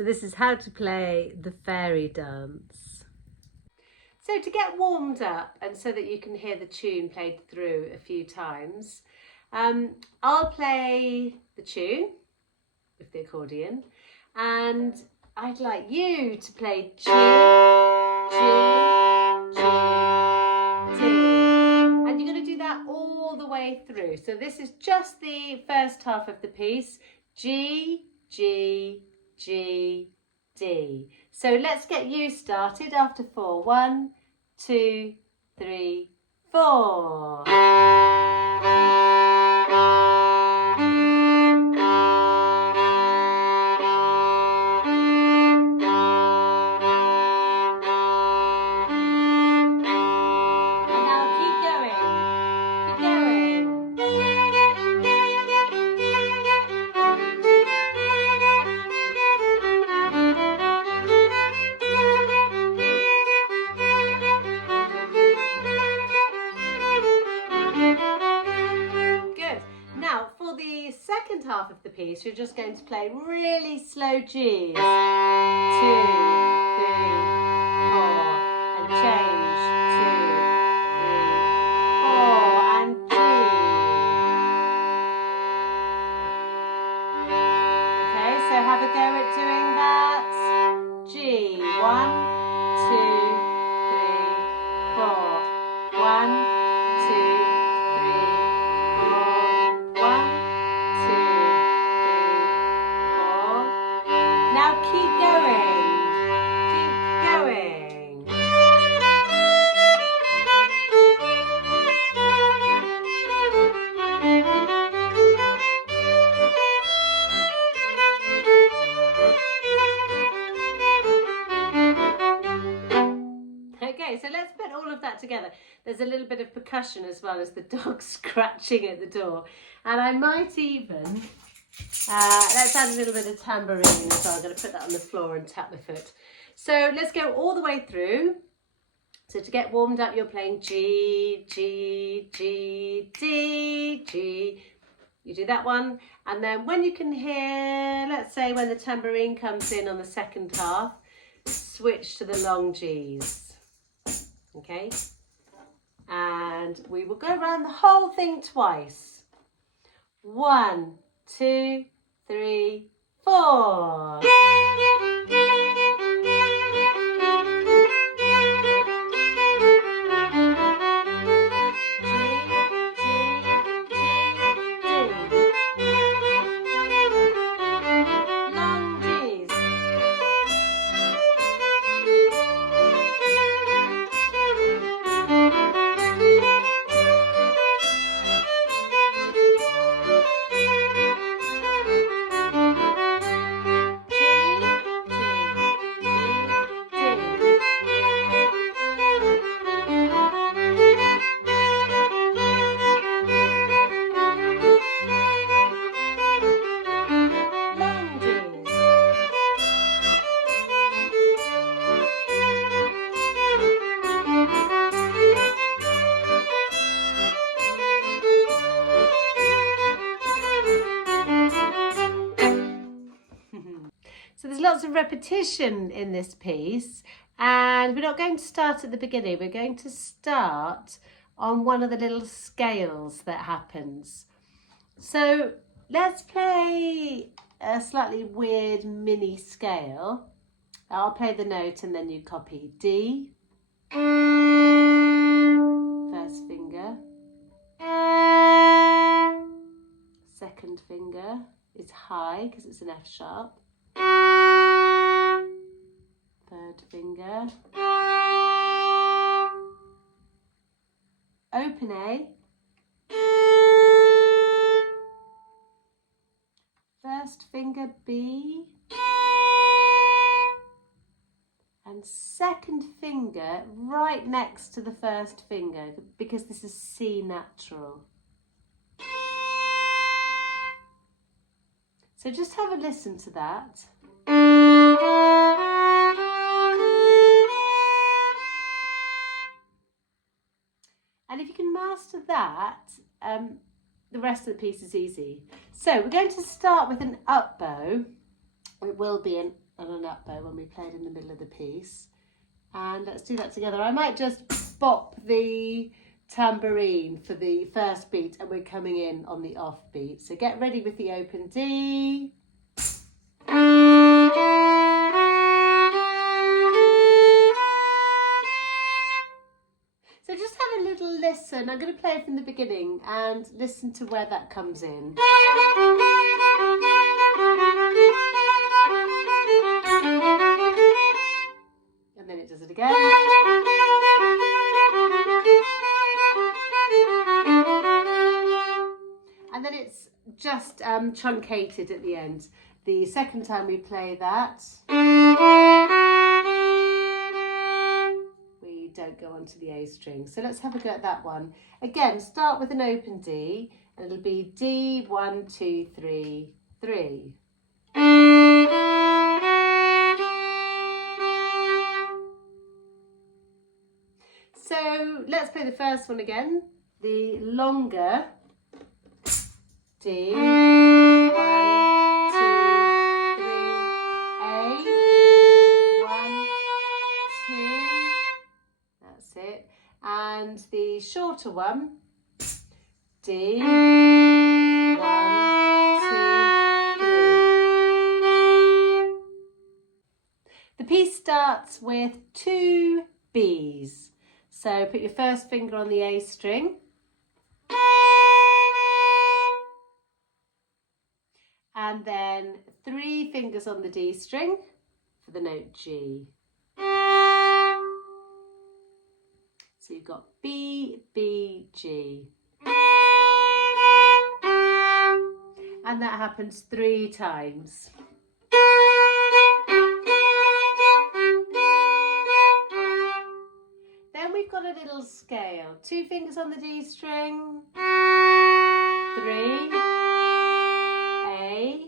So this is how to play the fairy dance. So to get warmed up and so that you can hear the tune played through a few times, I'll play the tune with the accordion, and I'd like you to play G, G, G, D. And you're going to do that all the way through. So this is just the first half of the piece. G, G, G, D. So let's get you started after 4. 1, 2, 3, 4. Half of the piece, you're just going to play really slow G's. 2, 3, 4, and change. 2, 3, 4, and G. Okay, so have a go at doing that. G. 1, 2, 3, 4. 1, 2, 3, 4. 1, 2. Now keep going. Keep going. Okay, so let's put all of that together. There's a little bit of percussion as well as the dog scratching at the door. And I might even let's add a little bit of tambourine as well. I'm going to put that on the floor and tap the foot. So let's go all the way through. So to get warmed up, you're playing G, G, G, D, G. You do that one. And then when you can hear, let's say when the tambourine comes in on the second half, switch to the long Gs. Okay? And we will go around the whole thing twice. 1, 2, 3, 4. So there's lots of repetition in this piece, and we're not going to start at the beginning. We're going to start on one of the little scales that happens. So let's play a slightly weird mini scale. I'll play the note and then you copy. D, first finger, second finger is high because it's an F sharp. Third finger, open A, first finger B, and second finger right next to the first finger because this is C natural. So just have a listen to that. And if you can master that, the rest of the piece is easy. So we're going to start with an up bow. It will be an and an up bow when we played in the middle of the piece. And let's do that together. I might just bop the tambourine for the first beat and we're coming in on the off beat. So get ready with the open D. So just have a little listen. I'm going to play it from the beginning and listen to where that comes in. And then it does it again. And then it's just truncated at the end. The second time we play that, we don't go onto the A string. So let's have a go at that one. Again, start with an open D, and it'll be D, 1, 2, 3, 3. So let's play the first one again. The longer D, 1, 2, 3, A, 1, 2, that's it. And the shorter one, D, 1, 2, 3. The piece starts with 2 Bs. So put your first finger on the A string. And then 3 fingers on the D string for the note G. So you've got B, B, G. And that happens 3 times. Then we've got a little scale. 2 fingers on the D string, 3, A,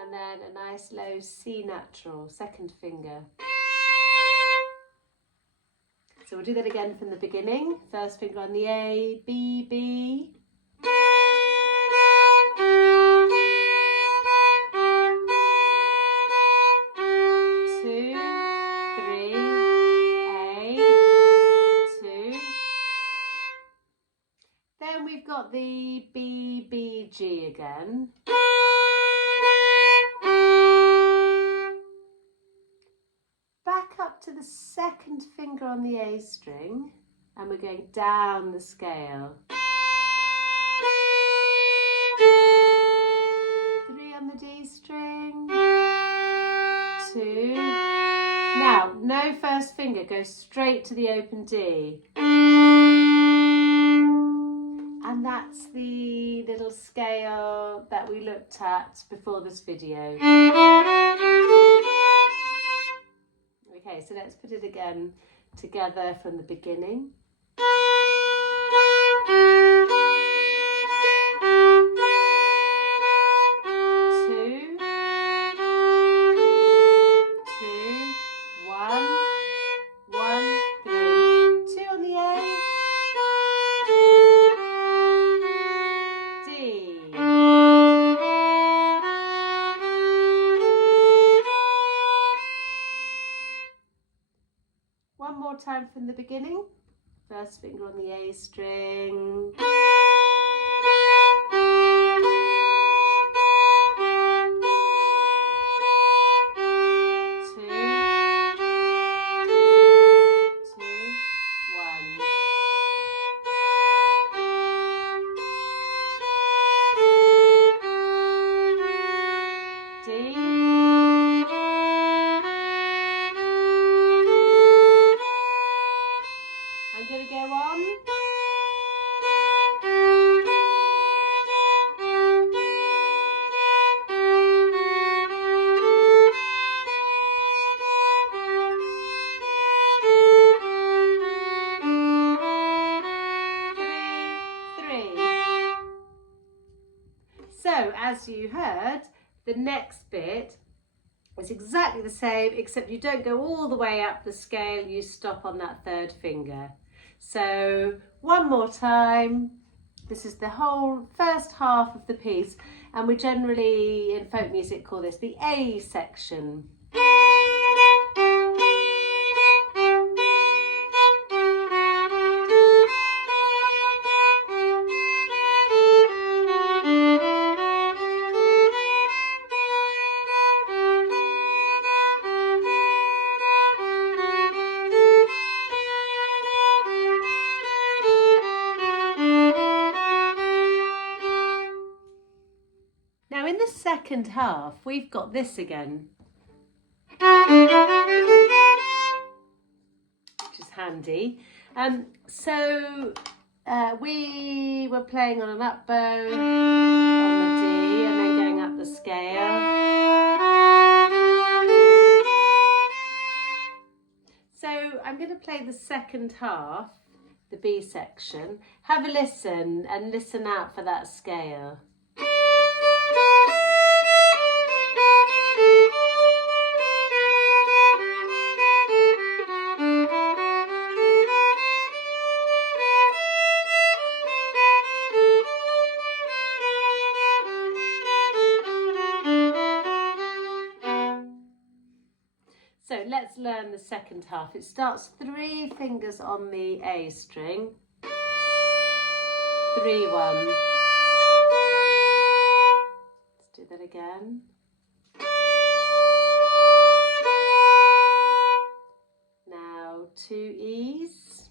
and then a nice low C natural, second finger. So we'll do that again from the beginning. First finger on the A, B, B. 2, 3, A, 2. Then we've got the B, B, G again. Back up to the second finger on the A string and we're going down the scale. 3 on the D string, 2. Now, no first finger, go straight to the open D. And that's the little scale that we looked at before this video. Okay, so let's put it again together from the beginning. One more time from the beginning. First finger on the A string. 2, 2, 1. D. I'm going to go on. So, as you heard, the next bit is exactly the same, except you don't go all the way up the scale, you stop on that third finger. So, one more time. This is the whole first half of the piece. and we generally in folk music call this the A section. Now in the second half, we've got this again, which is handy. We were playing on an up bow on the D and then going up the scale. So I'm going to play the second half, the B section. Have a listen and listen out for that scale. So let's learn the second half. It starts 3 fingers on the A string. 3, 1. Let's do that again. Now 2 E's.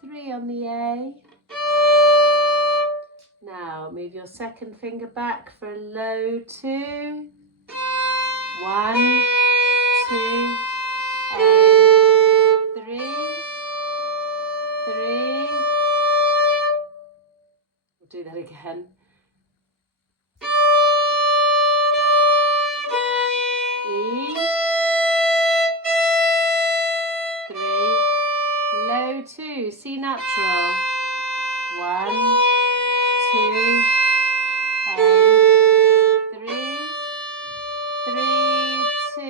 3 on the A. Now move your second finger back for a low 2. 1, 2, A, 3, 3. We'll do that again. E, 3, low 2, C natural. 1, 2, A, 3, 3, 2.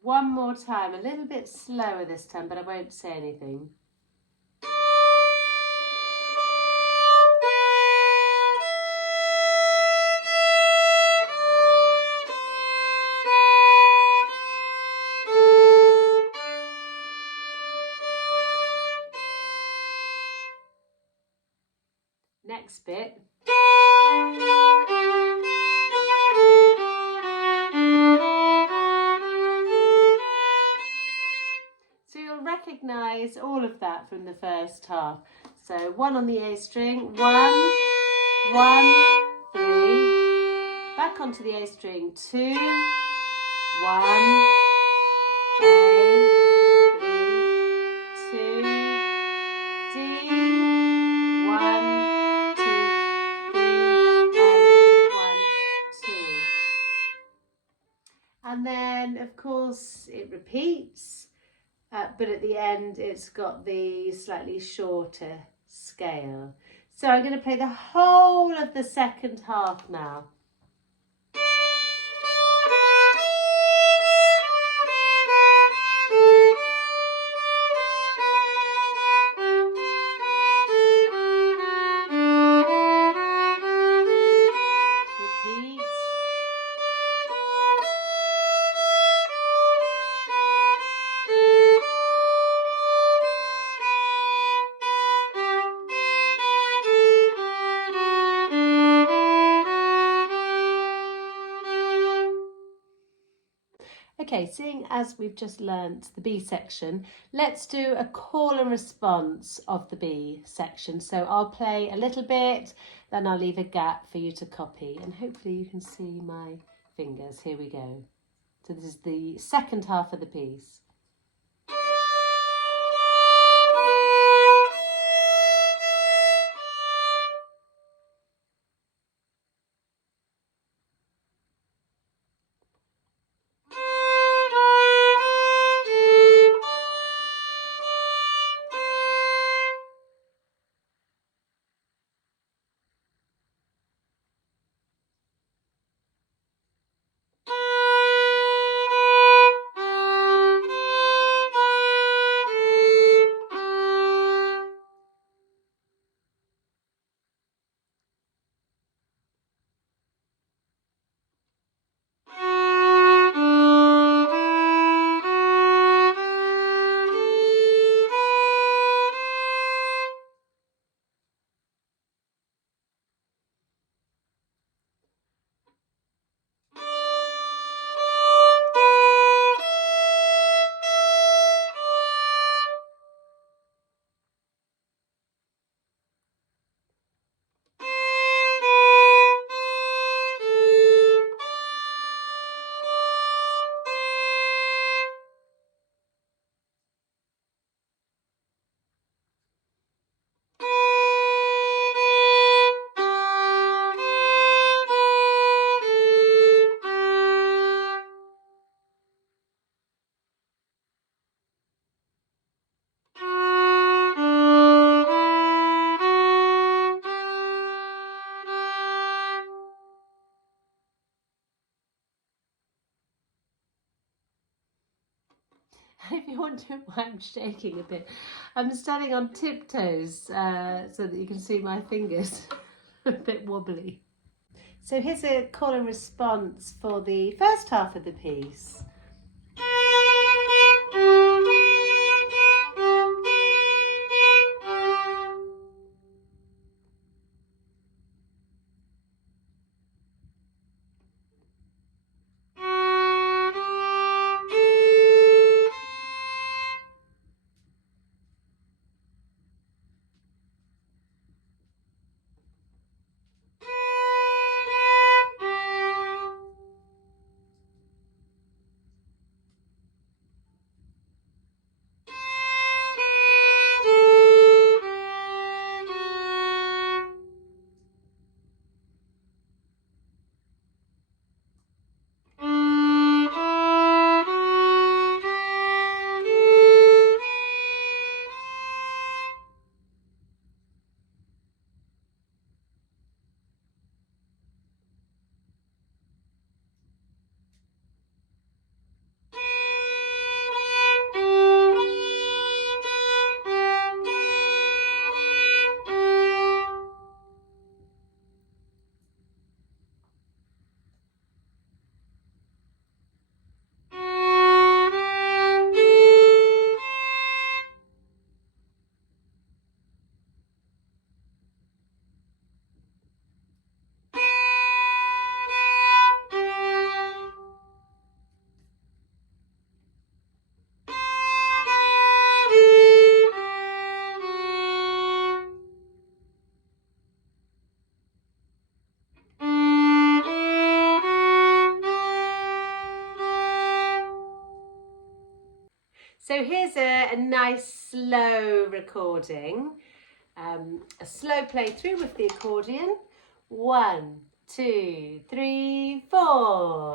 One more time, a little bit slower this time, but I won't say anything. Next bit. So you'll recognise all of that from the first half. So 1 on the A string, 1, 1, 3, back onto the A string, 2, 1, A, 3, 2, D, 1, 2, 3, A, 1, 2. And then of course it repeats. But at the end it's got the slightly shorter scale. So I'm going to play the whole of the second half now. Repeat. Okay, seeing as we've just learnt the B section, let's do a call and response of the B section. So I'll play a little bit, then I'll leave a gap for you to copy, and hopefully you can see my fingers. Here we go. So this is the second half of the piece. If you're wondering why I'm shaking a bit, I'm standing on tiptoes so that you can see my fingers. A bit wobbly. So here's a call and response for the first half of the piece. So here's a nice slow recording, a slow play through with the accordion. 1, 2, 3, 4.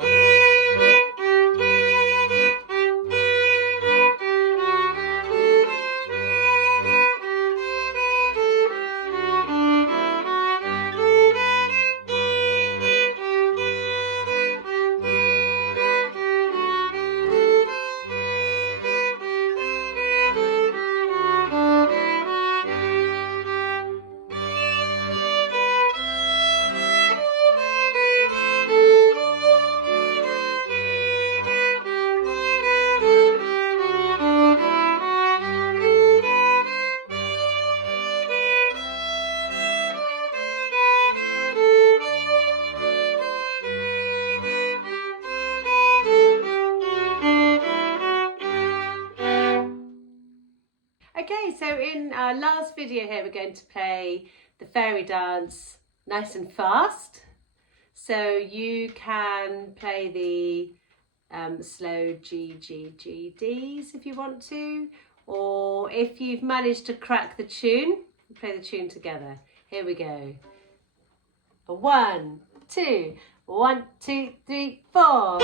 Okay, so in our last video here, we're going to play the fairy dance nice and fast. So you can play the slow G, G, G, Ds if you want to, or if you've managed to crack the tune, play the tune together. Here we go. 1, 2, 1, 2, 3, 4.